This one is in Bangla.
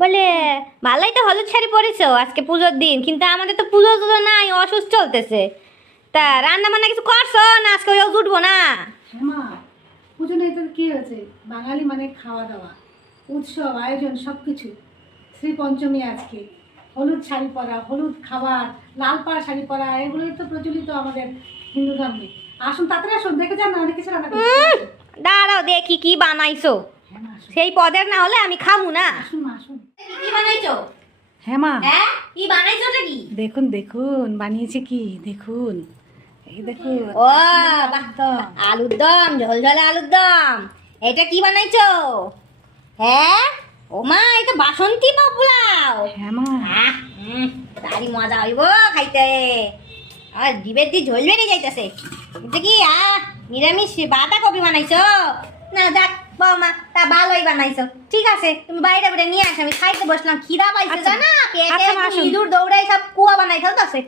বলে ভালোই তো হলুদ শাড়ি পরেছো আজকে পুজোর দিন, কিন্তু আমাদের তো পুজো টুজো নাই, অসুস্থ চলতেছে। তা রান্না বান্না কিছু করছো না? আজকে ওই উঠবো না। হ্যাঁ মা, পুজো নেই তো কি হয়েছে? বাঙালি মানে খাওয়া দাওয়া, উৎসব, আয়োজন, সব কিছু। শ্রী পঞ্চমী আজকে, হলুদ শাড়ি পরা, হলুদ খাবার, লাল পাড়া শাড়ি পরা, এগুলোই তো প্রচলিত আমাদের হিন্দু ধর্মে। আসুন তাড়াতাড়ি আসুন, দেখে যান না অনেক কিছু রান্না করছি। দাঁড়াও দেখি কি বানাইছো। হ্যাঁ মা আসুন, সেই পদের না হলে আমি খামু না। আসুন মা আসুন। কি বানাইছো? হ্যাঁ মা, হ্যাঁ কি বানাইছোটা কি? দেখুন দেখুন বানিয়েছি কি দেখুন, এই দেখুন। ও বাহ, আলুর দম, ঝোল ঝোলে আলুর দম। এটা কি বানাইছো? হ্যাঁ ও মা, এটা বাসন্তী পোলাও। হ্যাঁ মা, তারই মজা হইব খাইতে। আর জিভের দিয়ে ঝোল বেরিয়ে যাইতেছে। এটা কি নিরামিষ বাঁধাকপি বানাইছো? না যাক বৌমা, তা ভালোই বানাইছো। ঠিক আছে, তুমি বাইরে বেড়ে নিয়ে আসো, আমি খাইতে বসলাম, খিদা পাইছে আচ্ছা, জানা পেটে আচ্ছা মা, আসুন। ইঁদুর দৌড়াই সব কুয়া বানাই ফেলতেছে।